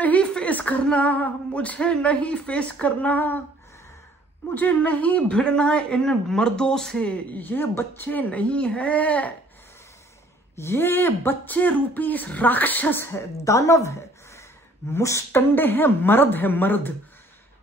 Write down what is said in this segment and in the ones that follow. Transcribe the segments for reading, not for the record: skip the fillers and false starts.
नहीं फेस करना, मुझे नहीं फेस करना, मुझे नहीं भिड़ना इन मर्दों से। ये बच्चे नहीं है, ये बच्चे रूपी राक्षस है, दानव है, मुष्टंडे हैं, मर्द है मर्द।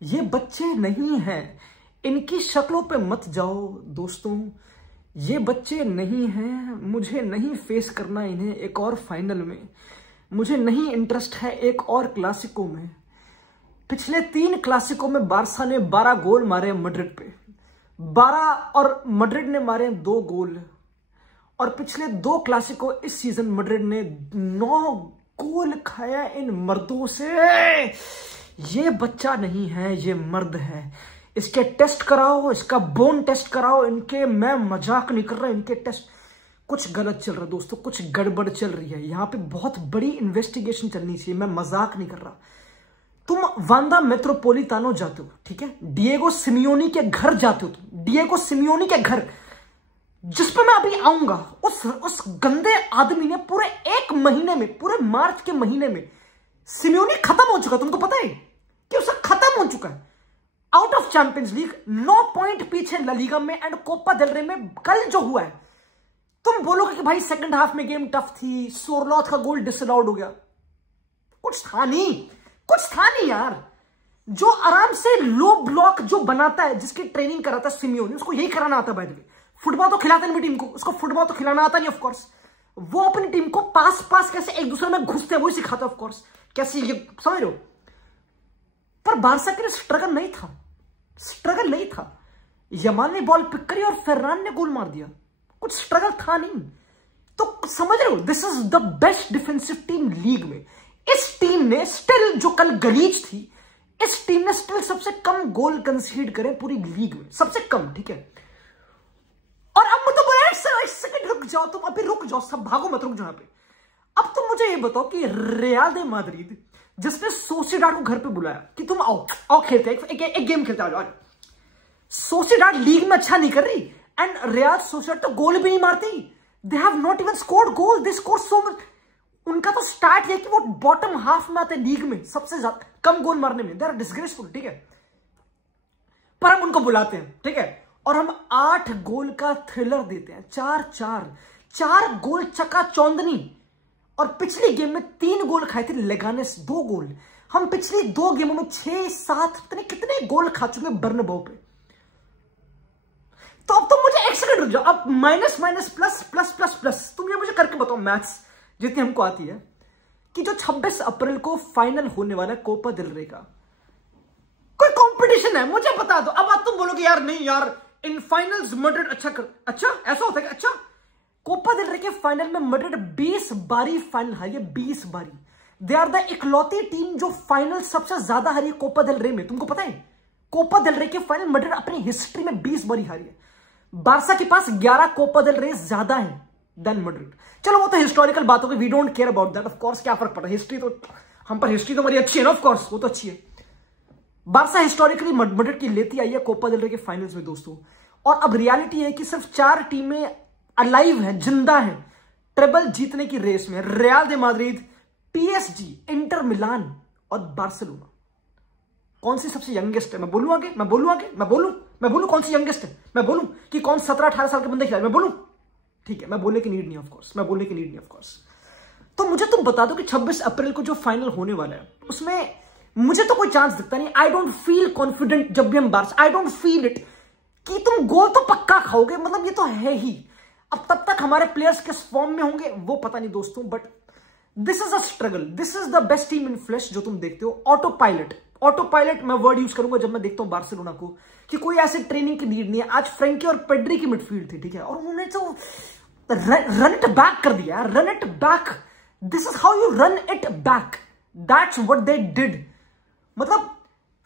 ये बच्चे नहीं हैं, इनकी शक्लों पे मत जाओ दोस्तों। ये बच्चे नहीं हैं, मुझे नहीं फेस करना इन्हें एक और फाइनल में। मुझे नहीं इंटरेस्ट है एक और क्लासिको में। पिछले 3 क्लासिको में बारसा ने 12 गोल मारे मैड्रिड पे, 12 और मैड्रिड ने मारे 2 गोल। और पिछले 2 क्लासिको इस सीजन मैड्रिड ने 9 गोल खाया इन मर्दों से। ये बच्चा नहीं है, ये मर्द है। इसके टेस्ट कराओ, इसका बोन टेस्ट कराओ इनके। मैं मजाक नहीं कर रहा, इनके टेस्ट कुछ गलत चल रहा है दोस्तों, कुछ गड़बड़ चल रही है यहाँ पे। बहुत बड़ी इन्वेस्टिगेशन चलनी चाहिए, मैं मजाक नहीं कर रहा। तुम वांदा मेट्रोपोलिटानो जाते हो, ठीक है, डिएगो सिमियोनी के घर जाते हो, तुम डिएगो सिमियोनी के घर, जिस पर मैं अभी आऊंगा। उस गंदे आदमी ने पूरे 1 महीने में, पूरे मार्च के महीने में सिमियोनी खत्म हो चुका। तुमको पता है कि उसे खत्म हो चुका है, out of champions league, 9 point पीछे ला लीगा में एंड कोपा डेल रे में। कल जो हुआ है, तुम बोलोगे कि भाई सेकंड हाफ में गेम टफ थी, सोरलॉथ का गोल डिसअलाउड हो गया। कुछ था नहीं यार। जो आराम से लो ब्लॉक जो बनाता है, जिसकी ट्रेनिंग कराता है सिमियोनी, उसको यही कराना आता है। बाय द वे, फुटबॉल तो खिलाते नहीं टीम को, उसको फुटबॉल तो खिलाना आता नहीं। ऑफ कोर्स वो अपनी टीम को पास कैसे एक दूसरे में घुसते हैं, वही सिखाता है। ऑफ कोर्स कैसे, ये समझ रहे हो। पर बारसा के लिए स्ट्रगल नहीं था। यमाल ने बॉल पिक करी और फर्रान ने गोल मार दिया। कुछ स्ट्रगल था नहीं। तो समझ रहे हो, this is the best defensive team league में। इस टीम ने स्टिल, जो कल गलीज थी, इस टीम ने स्टिल सबसे कम गोल कंसीड करे पूरी लीग में, सबसे कम, ठीक है। और अब मुझे तो एक सेकंड रुक जाओ, तुम अभी रुक जाओ, सब भागो मत, रुक जाओ यहाँ पे। अब तुम मुझे ये बताओ कि रियल दे मैड्रिड, जिसने सोसिएडाड को घर पे बुलाया कि तुम आओ खेलते हैं, एक गेम खेलते हैं, आज सोसिएडाड लीग में अच्छा नहीं कर रही एंड रियल सोसिएडाड तो गोल भी नहीं मारती। They have not even scored goal, they score so much. उनका तो स्टार्ट है कि वो बॉटम हाफ में आते हैं लीग में, सबसे ज्यादा कम गोल मारने में। दे आर डिसग्रेसफुल, ठीक है। पर हम उनको बुलाते हैं, ठीक है, और हम 8 गोल का थ्रिलर देते हैं। 4 गोल चका चौंदनी। और पिछली गेम में 3 गोल खाए थे लेगानेस, 2 गोल। हम पिछली 2 गेमों में 6-7 कितने गोल खा चुके बर्नबाउ पे। तो अब तुम मुझे एक सेकंड रुक जाओ। अब माइनस प्लस तुम ये मुझे करके बताओ, मैथ्स जितनी हमको आती है, कि जो 26 अप्रैल को फाइनल होने वाला है कोपा डेल रे का, कोई कंपटीशन है, मुझे बता दो। अब तुम बोलोगे यार नहीं यार, इन फाइनल्स मैड्रिड अच्छा ऐसा होता है कि अच्छा, कोपा डेल रे के फाइनल में मैड्रिड 20 बारी फाइनल हारी है, 20 बारी। दे आर द इकलौती टीम जो फाइनल सबसे ज्यादा हारी है कोपा डेल रे में। तुमको पता है, कोपा डेल रे के फाइनल मैड्रिड अपनी हिस्ट्री में 20 बारी हारी है। बारसा के पास 11 कोपा डेल रे ज्यादा है देन मैड्रिड। चलो वो तो हिस्टोरिकल बात हो गई, we don't care about that. Of course क्या फर्क पड़ा, हिस्ट्री तो हम पर, हिस्ट्री तो हमारी अच्छी है ना, ऑफ कोर्स वो तो अच्छी है। बारसा हिस्टोरिकली मैड्रिड की लेती आई है कोपा डेल रे के फाइनल्स में दोस्तों। और अब रियलिटी है कि सिर्फ 4 टीमें अलाइव है, जिंदा है ट्रेबल जीतने की रेस में। रियल दे मैड्रिड, PSG, इंटर मिलान और बार्सिलोना। कौन सी सबसे यंगेस्ट है? मैं बोलूं आगे, मैं बोलूं कौन सी यंगेस्ट है? मैं बोलूं कि कौन 17-18 साल के बंदे खिलाए? मैं बोलूं? ठीक है, मैं बोलने की नीड नहीं ऑफ कोर्स, तो मुझे तुम बता दो कि 26 अप्रैल को जो फाइनल होने वाला है, उसमें मुझे तो कोई चांस दिखता नहीं। आई डोंट फील कॉन्फिडेंट जब भी हम Barça, I don't feel it कि तुम गोल तो पक्का खाओगे, मतलब ये तो है ही। अब तब तक हमारे प्लेयर्स किस फॉर्म में होंगे वो पता नहीं दोस्तों, but this is a struggle, this is the best team in flash जो तुम देखते हो। ऑटो पायलट मैं वर्ड यूज करूंगा जब मैं देखता हूं बार्सिलोना को, कि कोई ऐसे ट्रेनिंग की नीड नहीं है। आज फ्रेंकी और पेड्री की मिडफील्ड थी, ठीक है, और उन्होंने तो रन इट बैक कर दिया, run it back. This is how you run it back, that's what they did. मतलब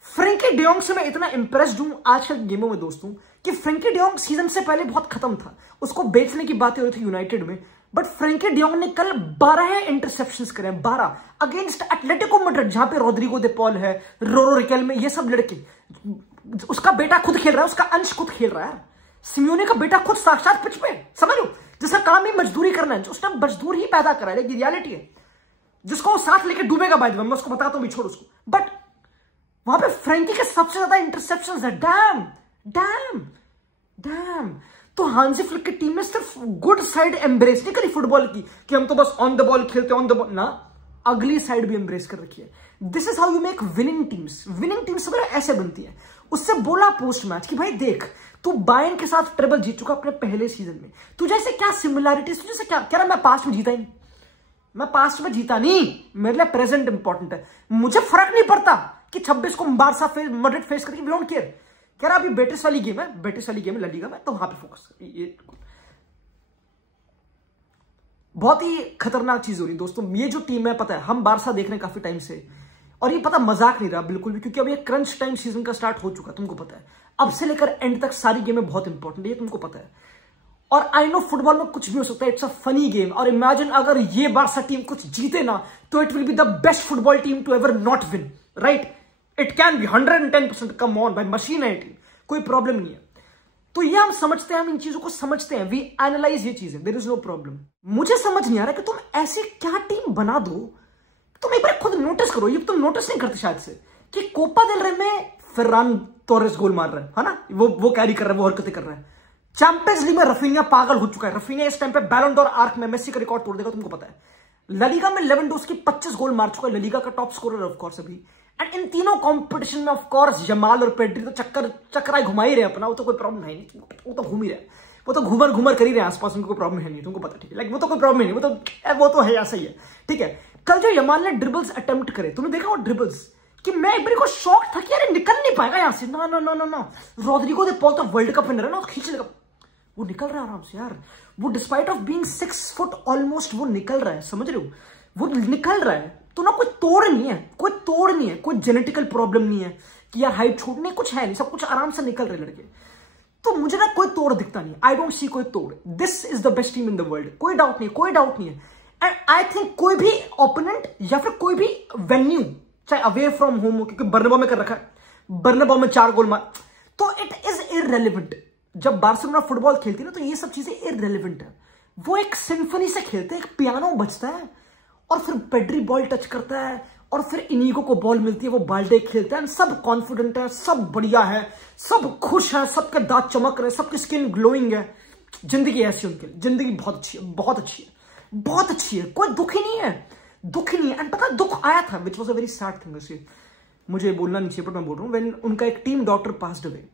फ्रेंकी डियोंग से मैं इतना इंप्रेस्ड हूं आजकल गेमों में दोस्तों, कि फ्रेंकी डियोंग सीजन से पहले बहुत खत्म था, उसको बेचने की बातें हो रही थी यूनाइटेड में, बट फ्रेंकी डियोंग ने कल 12 इंटरसेप्शंस करे, 12 अगेंस्ट एटलेटिको मैड्रिड, जहां पे रोड्रिगो दे पॉल है, रोरो रिकेल्मे, ये सब लड़के। उसका बेटा खुद खेल रहा है, उसका अंश खुद खेल रहा है। सिमियोने का बेटा खुद साक्षात पिच पे, समझ लो, जिसका काम ही मजदूरी करना है, उसने मजदूर ही पैदा करा है, लेकिन रियलिटी है। जिसको वो साथ लेके डूबेगा, बाय द वे मैं उसको बताता हूं, छोड़ उसको, बट वहां पे फ्रैंकी के सबसे ज्यादा इंटरसेप्शंस है। Dam dam dam. तो हांजी फ्लिक की टीम ने सिर्फ गुड साइड एम्ब्रेस नहीं करी फुटबॉल की, कि हम तो बस ऑन द बॉल खेलते, ऑन द बॉल ना, अगली साइड भी एम्ब्रेस कर रखी है। This is how you make winning teams. Winning teams वगैरह ऐसे बनती है। उससे बोला पोस्ट मैच कि भाई देख, तू बायर्न के साथ ट्रेबल जीत चुका अपने पहले सीजन में, तुझे से क्या सिमिलैरिटीज, तुझे से क्या कह रहा, मैं पास्ट में जीता ही नहीं, मैं पास्ट में जीता नहीं, मेरे लिए प्रेजेंट इंपॉर्टेंट है, मुझे फर्क नहीं पड़ता कि 26 को बारसा मड्रिड फेस करके, वी डोंट केयर। कह रहा अभी बेटिस वाली गेम है, बेटिस वाली गेम है ला लीगा में, तो वहां पे फोकस कर। ये बहुत ही खतरनाक चीज हो रही दोस्तों। ये जो टीम है, पता है हम बारसा देख रहे हैं काफी टाइम से, और ये पता मजाक नहीं रहा बिल्कुल भी, क्योंकि अब ये क्रंच टाइम सीजन का स्टार्ट हो चुका, तुमको पता है। अब से लेकर एंड तक सारी गेमें बहुत इंपॉर्टेंट है, ये तुमको पता है। और आई नो फुटबॉल में कुछ भी हो सकता है, इट्स अ फनी गेम। और इमेजिन अगर ये बारसा टीम कुछ जीते ना, तो it will be the best football team to ever not win, right? It can be 110%, come on भाई, मशीन है टीम, कोई प्रॉब्लम नहीं है। तो ये हम समझते हैं, हम इन चीजों को समझते हैं, वी एनालाइज ये चीजें, देयर इज नो प्रॉब्लम। मुझे समझ नहीं आ रहा कि तुम ऐसी क्या टीम बना दो, तुम एक बार खुद नोटिस करो, ये तुम नोटिस नहीं करते शायद से, कि कोपा देल रे में फर्रान टोरेस गोल मार रहा है ना, वो कैरी कर रहा है, वो हरकतें कर रहा है। चैंपियंस लीग में रफीनिया पागल हो चुका है, रफीनिया इस टाइम पे बैलन डोर आर्क में मेसी का रिकॉर्ड तोड़ देगा, तुमको पता है। ला लीगा में लेवेंडोव्स्की 25 गोल मार चुका है, ला लीगा का टॉप स्कोरर ऑफ कोर्स अभी। एंड इन तीनों कंपटीशन में ऑफ कोर्स यमाल और पेड्री तो चक्कर घुमा ही रहे अपना, वो तो कोई प्रॉब्लम है नहीं, वो तो घूम ही रहे, वो तो घूमर कर ही रहे आसपास, उनको कोई प्रॉब्लम है नहीं, तुमको पता, ठीक है, लाइक वो तो कोई प्रॉब्लम नहीं, वो तो है ऐसा ही है, ठीक है। कल जो यमाल ने ड्रिबल्स अटेम्प्ट करे, तुमने देखा वो ड्रिबल्स, कि मैं एक बार को शॉक था कि यार निकल नहीं पाएगा यहां से, ना ना ना ना ना, रोड्रिगो दे पॉल तो वर्ल्ड कप विनर है ना, खींच लेगा, वो निकल रहा है आराम से यार, वो despite of being 6 foot almost वो निकल रहा है, समझ रहे हो, वो निकल रहा है। तो ना कोई तोड़ नहीं है, कोई जेनेटिकल प्रॉब्लम नहीं है कि यार हाइट छूटने, कुछ है नहीं, सब कुछ आराम से निकल रहे लड़के। तो मुझे ना कोई तोड़ दिखता नहीं, आई डोंट सी कोई तोड़। This is the best team in the world, कोई डाउट नहीं है। एंड आई थिंक कोई भी ओपोनेंट या फिर कोई भी वेन्यू, चाहे अवे फ्रॉम होम हो, क्योंकि बर्नाबाउ में कर रखा है, बर्नाबाउ में 4 गोल मार, तो इट इज इररेलेवेंट। जब बार्सिलोना फुटबॉल खेलती है ना, तो ये सब चीजें इररेलेवेंट है। वो एक सिम्फनी से खेलते हैं, एक पियानो बजता है, और फिर पेड्री बॉल टच करता है, और फिर इनिगो को बॉल मिलती है, वो बाल्डे खेलता है, सब कॉन्फिडेंट है, सब बढ़िया है, सब खुश है, सबके दांत चमक रहे हैं, सबकी स्किन ग्लोइंग है। जिंदगी ऐसी उनके लिए, जिंदगी बहुत अच्छी है, बहुत अच्छी है, बहुत अच्छी है, कोई दुख ही नहीं है, दुख ही नहीं है। एंड पता दुख आया था, which was a very sad thing, वैसे मुझे बोलना नहीं चाहिए बट मैं बोल रहा हूँ, व्हेन उनका एक team daughter passed away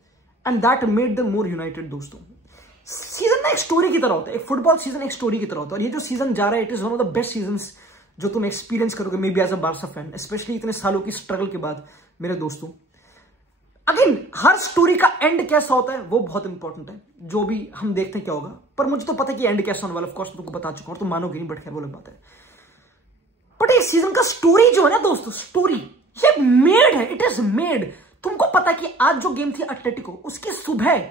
and that made them more United. दोस्तों, सीजन ना एक स्टोरी की तरह होता है, एक फुटबॉल सीजन एक स्टोरी की तरह होता है, और ये जो सीजन जा रहा है, it is one of the best seasons जो तुम एक्सपीरियंस करोगे, maybe as a Barca fan, specially इतने सालों की स्ट्रगल के बाद। मेरे दोस्तों, अगेन हर स्टोरी का एंड कैसा होता है वो बहुत इंपॉर्टेंट है, जो भी हम देखते हैं क्या होगा, पर मुझे तो पता है कि एंड कैसा होने वाला, ऑफ कोर्स तुमको बता चुका हूं, तुम मानोगे नहीं, बट खैर वो अलग बात है। बट ये सीजन का स्टोरी जो है ना दोस्तों, स्टोरी ये मेड है, इट इज मेड। तुमको पता है कि आज जो गेम थी एटलेटिको, उसकी सुबह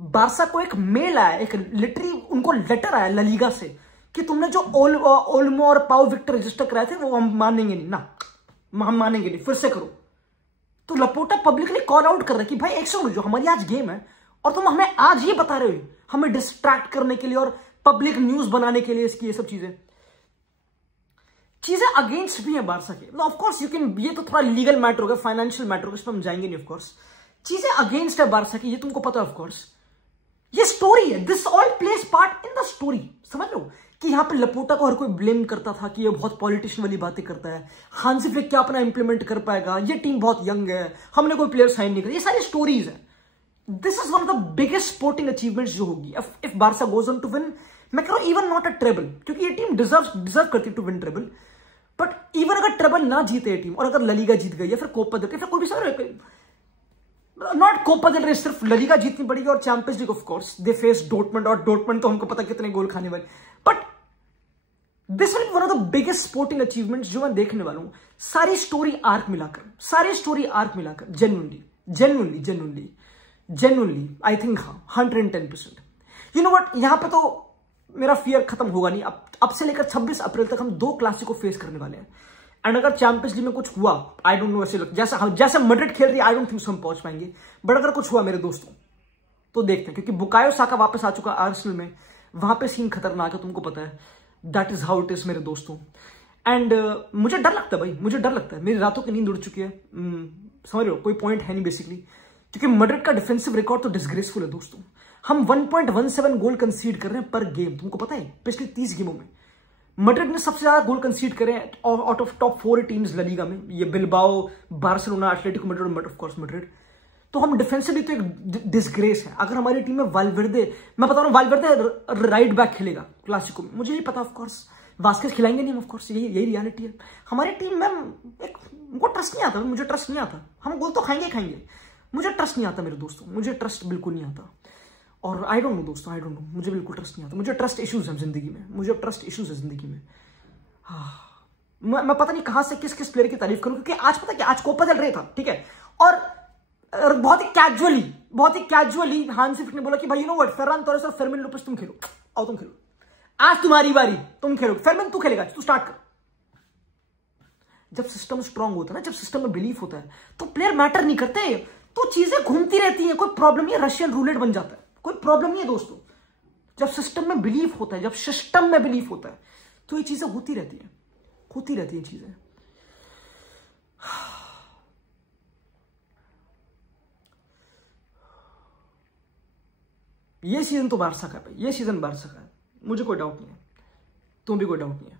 बार्सा को एक मेल आया, एक लिटरी उनको लेटर आया ला लीगा से, कि तुमने जो ओल्मो और पाओ विक्टर रजिस्टर कराए थे वो हम मानेंगे नहीं ना, हम मानेंगे नहीं, फिर से करो। तो लपोटा पब्लिकली कॉल आउट कर रहा है कि भाई एक सेकंड, जो हमारी आज गेम है और तुम हमें आज ये बता रहे हो, हमें डिस्ट्रैक्ट करने के लिए और पब्लिक न्यूज बनाने के लिए, इसकी ये सब चीजें अगेंस्ट भी है बार्सा के। ऑफ कोर्स यू कैन, ये तो थोड़ा लीगल मैटर होगा, फाइनेंशियल मैटर होगा, इस पर हम जाएंगे नहीं। ऑफ कोर्स चीजें अगेंस्ट है बार्सा की, ये तुमको पता है। ऑफ कोर्स ये स्टोरी है, this all place part in the story, समझ लो कि यहाँ पे लपोटा को हर कोई ब्लेम करता था कि ये बहुत पॉलिटिशियन वाली बातें करता है, हांसी फ्लिक क्या अपना इंप्लीमेंट कर पाएगा, ये टीम बहुत यंग है, हमने कोई प्लेयर साइन नहीं किया, ये सारी स्टोरीज है। This is one of the biggest sporting achievements जो होगी if Barca goes on to win. मैं कह रहा हूं इवन नॉट अ ट्रेबल, क्योंकि ये टीम डिजर्व करती to win treble, but even अगर ट्रेबल ना जीते ये टीम, और अगर ला लीगा जीत गई या फिर कोपा देल रे, फिर कोई भी सर नॉट कोपा देल रे, सिर्फ ला लीगा जीतनी पड़ेगी और Champions League of course they face Dortmund, और डोर्टमंड तो हमको पता कितने गोल खाने वाले, but this will one of the biggest sporting achievements जो मैं देखने वाला हूं, सारी स्टोरी आर्क मिलाकर जेन्युइनली आई थिंक हाँ 110%। यू नो व्हाट, यहां पे तो मेरा फियर खत्म होगा नहीं। अब से लेकर 26 अप्रैल तक हम 2 क्लासिको फेस करने वाले हैं, एंड अगर चैंपियंस लीग में कुछ हुआ, आई डोंट नो, ऐसे जैसे मैड्रिड खेल रही है, आई डोंट थिंक हम पहुंच पाएंगे, बट अगर कुछ हुआ मेरे दोस्तों तो देखते हैं, क्योंकि बुकायो साका वापस आ चुका आर्सेनल में, वहां पे सीन खतरनाक है, तुमको पता है, that is how it is मेरे दोस्तों। एंड मुझे डर लगता है भाई, मुझे डर लगता है, मेरी रातों की नींद उड़ चुकी है। समझ रहे हो, कोई पॉइंट है नहीं बेसिकली, क्योंकि मैड्रिड का डिफेंसिव रिकॉर्ड तो डिसग्रेसफुल है दोस्तों। हम 1.17 गोल कंसीड कर रहे हैं पर गेम, तुमको पता है पिछले 30 गेमों में मैड्रिड ने सबसे ज्यादा गोल कंसीड करे out of top 4 teams La Liga में, ये बिलबाओ, बार्सिलोना, एटलेटिको मैड्रिड और ऑफ कोर्स मैड्रिड। तो हम डिफेंसिवली तो एक डिसग्रेस है। अगर हमारी टीम में वाल्वेर्दे, मैं बता रहा हूँ वाल्वेर्दे राइट बैक खेलेगा क्लासिको में, मुझे नहीं पता ऑफ कोर्स वास्केस खिलाएंगे नहीं, ऑफ कोर्स यही रियलिटी है। हमारी टीम में एक उनको ट्रस्ट नहीं आता, मुझे ट्रस्ट नहीं आता। हम गोल तो खाएंगे, मुझे ट्रस्ट नहीं आता मेरे दोस्तों, मुझे ट्रस्ट बिल्कुल नहीं आता। और आई डोंट नो दोस्तों, आई डोंट नो, मुझे बिल्कुल ट्रस्ट नहीं आता। मुझे ट्रस्ट इश्यूज है जिंदगी में, मुझे ट्रस्ट इश्यूज है जिंदगी में। मैं पता नहीं कहां से किस प्लेयर की तारीफ करूं, क्योंकि आज पता क्या, आज कोपा del Rey था, ठीक है, और बहुत ही कैजुअली हांसी फ्लिक ने बोला कि भाई यू नो व्हाट, फर्रान टोरेस और फर्मिन लोपेस तुम खेलो, आओ तुम खेलो, आज तुम्हारी बारी, तुम खेलो, फर्मिन तू खेलेगा, तू स्टार्ट कर। जब सिस्टम स्ट्रांग होता है ना, जब सिस्टम में बिलीफ होता है, तो प्लेयर मैटर नहीं करते, तो चीजें घूमती रहती हैं, कोई प्रॉब्लम नहीं है, रशियन रूलेट बन जाता है, कोई प्रॉब्लम नहीं है दोस्तों। जब सिस्टम में बिलीफ होता है, जब सिस्टम में बिलीफ होता है, तो ये चीजें होती रहती हैं चीजें। ये सीजन तो बारसा का है भाई, ये सीजन बारसा का है, मुझे कोई डाउट नहीं है, तुम्हें भी कोई डाउट नहीं है।